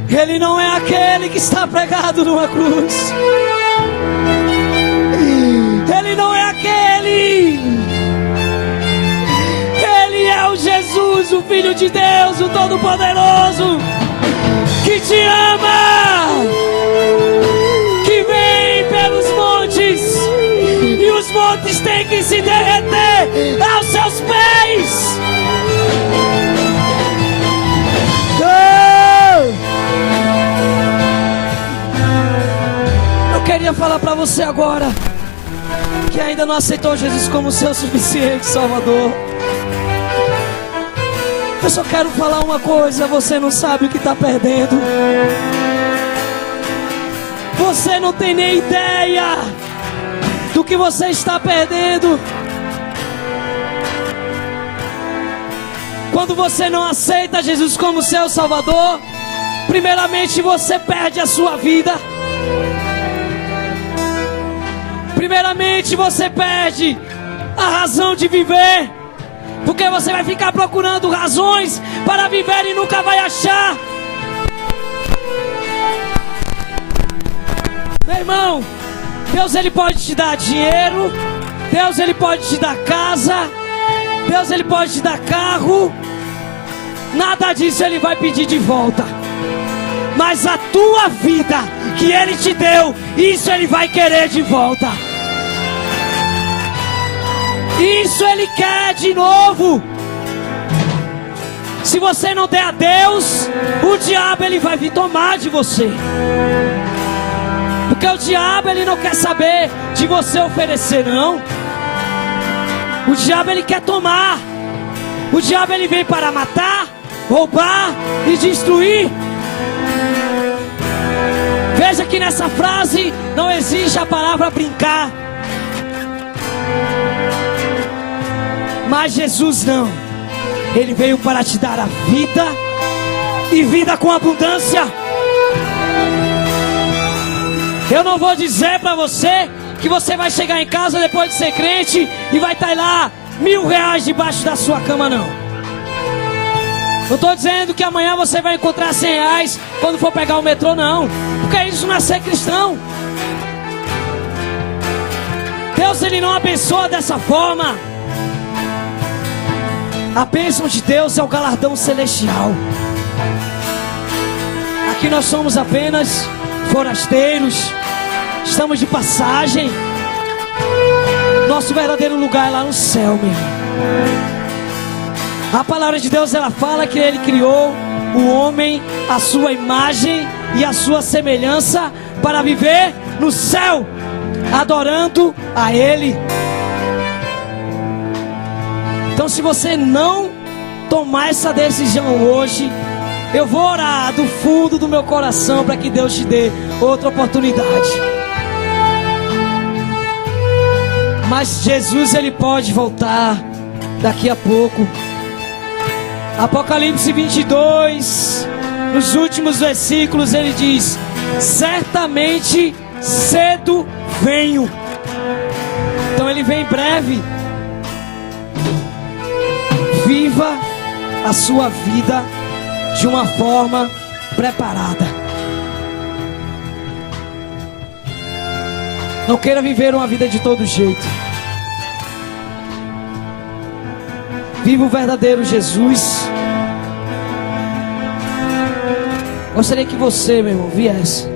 Ele não é aquele que está pregado numa cruz. Ele não é aquele. Ele é o Jesus, o Filho de Deus, o Todo-Poderoso, que te ama, que vem pelos montes, e os montes têm que se derreter aos seus pés. Eu queria falar para você agora que ainda não aceitou Jesus como seu suficiente Salvador. Eu só quero falar uma coisa: você não sabe o que está perdendo. Você não tem nem ideia do que você está perdendo. Quando você não aceita Jesus como seu Salvador, primeiramente você perde a sua vida. Primeiramente você perde a razão de viver, porque você vai ficar procurando razões para viver e nunca vai achar. Meu irmão, Deus ele pode te dar dinheiro, Deus ele pode te dar casa, Deus ele pode te dar carro. Nada disso ele vai pedir de volta. Mas a tua vida que ele te deu, isso ele vai querer de volta. Isso ele quer de novo. Se você não der a Deus, o diabo ele vai vir tomar de você. Porque o diabo ele não quer saber de você oferecer, não. O diabo ele quer tomar. O diabo ele vem para matar, roubar e destruir. Veja que nessa frase não existe a palavra brincar. Mas Jesus não. Ele veio para te dar a vida, e vida com abundância. Eu não vou dizer para você que você vai chegar em casa depois de ser crente e vai estar lá R$1.000 debaixo da sua cama, não. Não estou dizendo que amanhã você vai encontrar R$100 quando for pegar o metrô, não. Porque isso não é ser cristão. Deus ele não abençoa dessa forma. A bênção de Deus é o galardão celestial. Aqui nós somos apenas forasteiros, estamos de passagem. Nosso verdadeiro lugar é lá no céu, meu irmão. A palavra de Deus ela fala que ele criou o homem à sua imagem e à sua semelhança para viver no céu, adorando a ele. Então se você não tomar essa decisão hoje, eu vou orar do fundo do meu coração para que Deus te dê outra oportunidade. Mas Jesus ele pode voltar daqui a pouco. Apocalipse 22, nos últimos versículos ele diz: certamente cedo venho. Então ele vem em breve. Viva a sua vida de uma forma preparada. Não queira viver uma vida de todo jeito. Viva o verdadeiro Jesus. Gostaria que você, meu irmão, viesse.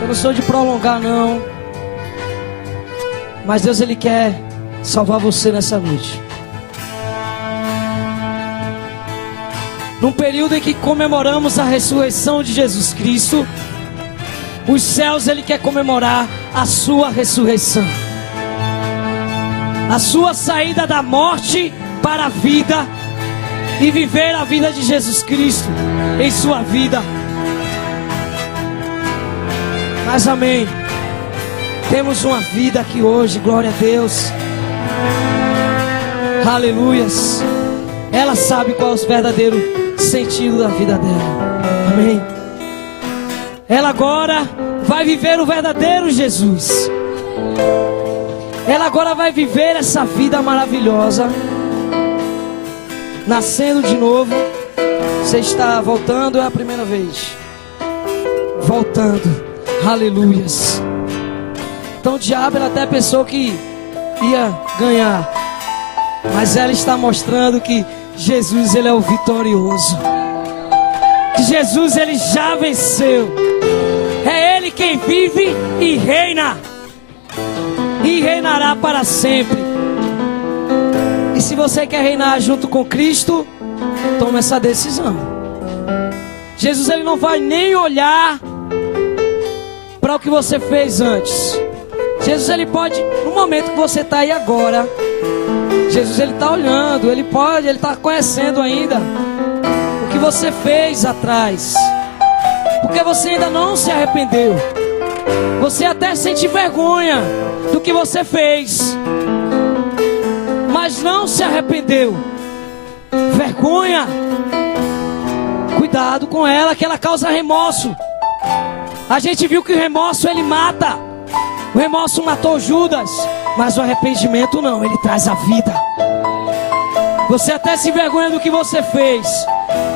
Eu não sou de prolongar, não. Mas Deus, Ele quer salvar você nessa noite. Num período em que comemoramos a ressurreição de Jesus Cristo, Os céus, Ele quer comemorar a sua ressurreição. A sua saída da morte para a vida. E viver a vida de Jesus Cristo em sua vida. Mas amém. Temos uma vida aqui hoje, glória a Deus. Aleluias. Ela sabe qual é o verdadeiro sentido da vida dela. Amém. Ela agora vai viver o verdadeiro Jesus. Ela agora vai viver essa vida maravilhosa. Nascendo de novo. Você está voltando, é a primeira vez. Voltando. Aleluias. Então o diabo até pensou que ia ganhar. Mas ela está mostrando que Jesus, Ele é o vitorioso. Que Jesus, Ele já venceu. É Ele quem vive e reina. E reinará para sempre. E se você quer reinar junto com Cristo, tome essa decisão. Jesus, Ele não vai nem olhar para o que você fez antes. Jesus, Ele pode, no momento que você está aí agora, Jesus, Ele está olhando, Ele pode, Ele está conhecendo ainda o que você fez atrás. Porque você ainda não se arrependeu. Você até sente vergonha do que você fez, mas não se arrependeu. Vergonha. Cuidado com ela, que ela causa remorso. A gente viu que o remorso, ele mata. O remorso matou Judas, mas o arrependimento não, ele traz a vida. Você até se envergonha do que você fez,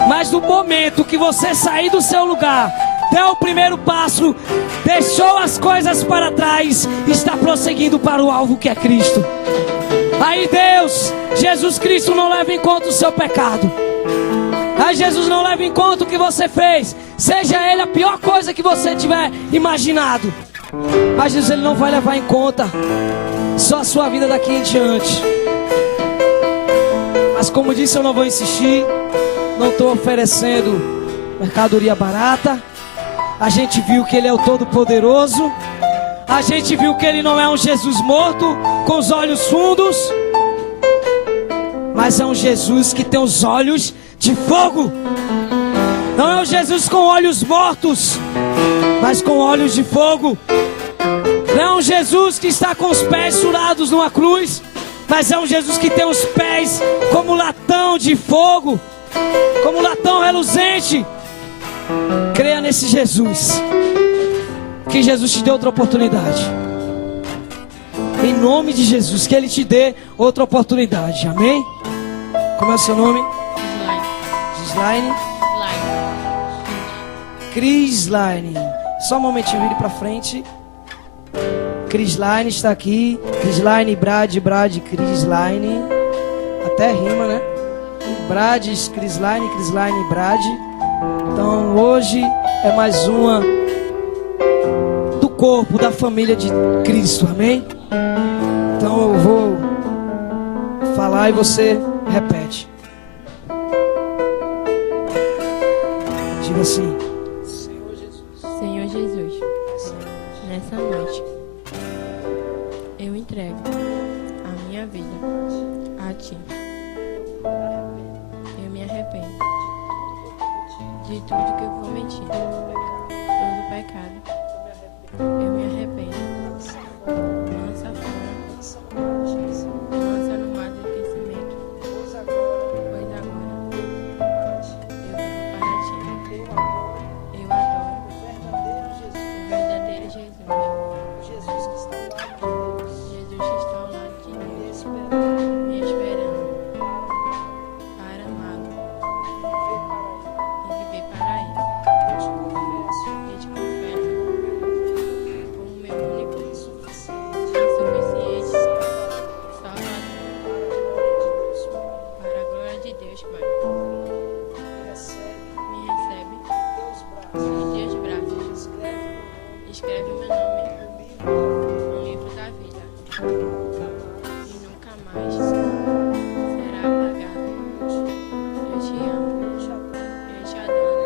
mas no momento que você sair do seu lugar, deu o primeiro passo, deixou as coisas para trás, está prosseguindo para o alvo que é Cristo. Aí Deus, Jesus Cristo não leva em conta o seu pecado. Aí Jesus não leva em conta o que você fez, seja ele a pior coisa que você tiver imaginado. Mas Jesus, Ele não vai levar em conta só a sua vida daqui em diante. Mas como disse, eu não vou insistir. Não estou oferecendo mercadoria barata. A gente viu que Ele é o Todo-Poderoso. A gente viu que Ele não é um Jesus morto com os olhos fundos, mas é um Jesus que tem os olhos de fogo. Não é um Jesus com olhos mortos, mas com olhos de fogo. Não é um Jesus que está com os pés surados numa cruz, mas é um Jesus que tem os pés como latão de fogo, como latão reluzente. Creia nesse Jesus. Que Jesus te dê outra oportunidade. Em nome de Jesus, que Ele te dê outra oportunidade. Amém? Como é o seu nome? Gislaine. Crislaine. Só um momentinho, vire pra frente. Crislaine está aqui. Crislaine, Brad, Crislaine. Até rima, né? Brad, Crislaine, Brad. Então hoje é mais uma do corpo, da família de Cristo, amém? Então eu vou falar e você repete. Diga assim: Senhor Jesus, nessa noite eu entrego a minha vida a Ti. Eu me arrependo de tudo que eu cometi, todo pecado. Eu me arrependo. Lança fora, lança no mar do esquecimento. Pois agora eu vivo para Ti. Eu adoro o verdadeiro Jesus. Jesus que está ao lado de Deus, me esperando para amá-lo e viver para Ele. Eu te confesso como meu único e suficiente Salvador, para a glória de Deus, Pai. Me recebe em teus braços. Escreve meu nome no livro da vida e nunca mais será apagado. Eu te amo, eu te adoro.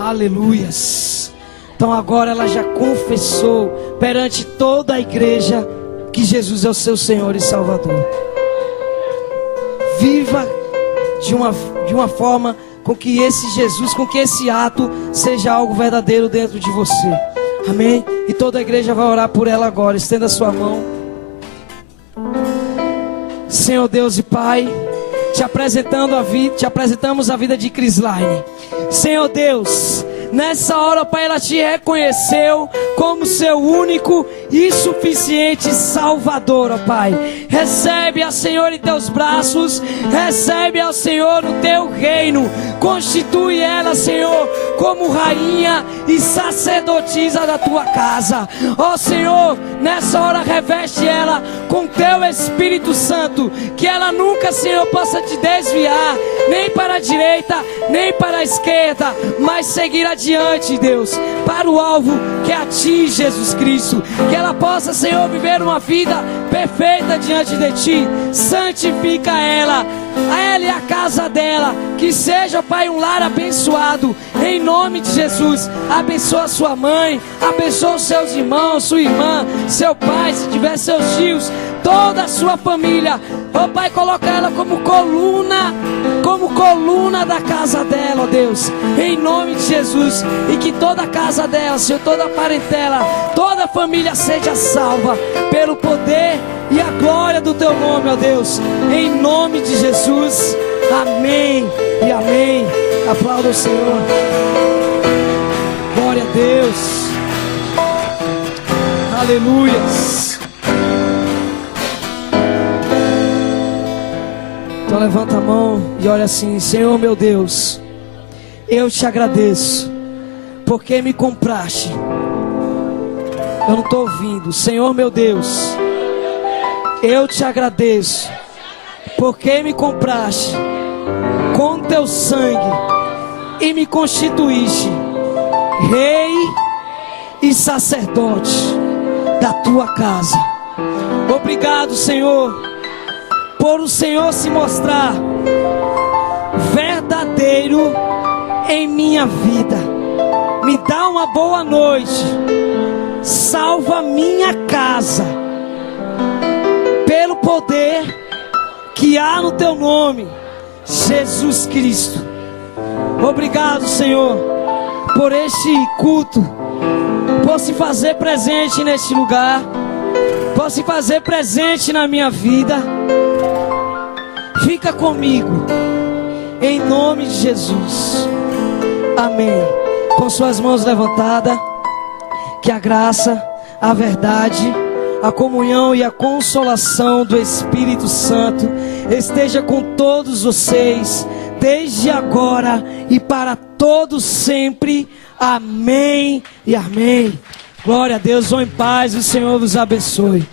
Aleluias. Então agora ela já confessou perante toda a igreja que Jesus é o seu Senhor e Salvador. Viva de uma forma com que esse Jesus, com que esse ato seja algo verdadeiro dentro de você. Amém? E toda a igreja vai orar por ela agora. Estenda a sua mão. Senhor Deus e Pai, te apresentamos a vida de Crislaine. Senhor Deus, nessa hora, Pai, ela te reconheceu como seu único e suficiente Salvador, ó Pai. Recebe a Senhor em teus braços, recebe ao Senhor no teu reino. Constitui ela, Senhor, como rainha e sacerdotisa da tua casa. Ó Senhor, nessa hora reveste ela com teu Espírito Santo, que ela nunca, Senhor, possa te desviar, nem para a direita, nem para a esquerda, mas seguir adiante, Deus, para o alvo que é a ti, Jesus Cristo. Que ela possa, Senhor, viver uma vida perfeita diante de ti. Santifica ela e a casa dela, que seja, Pai, um lar abençoado, em nome de Jesus. Abençoa sua mãe, abençoa os seus irmãos, sua irmã, seu pai, se tiver seus tios, toda a sua família. Ó Pai, coloca ela como coluna da casa dela, ó Deus, em nome de Jesus. E que toda a casa dela, Senhor, toda a parentela, toda a família seja salva pelo poder e a glória do teu nome, ó Deus, em nome de Jesus. Amém e amém. Aplauda o Senhor. Glória a Deus. Aleluias. Então levanta a mão e olha assim: Senhor meu Deus, eu te agradeço, porque me compraste. Eu não estou ouvindo. Senhor meu Deus, eu te agradeço, porque me compraste com teu sangue e me constituíste rei e sacerdote da tua casa. Obrigado, Senhor, por o Senhor se mostrar verdadeiro em minha vida. Me dá uma boa noite. Salva minha casa pelo poder que há no teu nome, Jesus Cristo. Obrigado, Senhor, por este culto, por se fazer presente neste lugar, por se fazer presente na minha vida. Fica comigo, em nome de Jesus. Amém. Com suas mãos levantadas, que a graça, a verdade, a comunhão e a consolação do Espírito Santo esteja com todos vocês, desde agora e para todos sempre. Amém e amém. Glória a Deus. Vão em paz, o Senhor vos abençoe.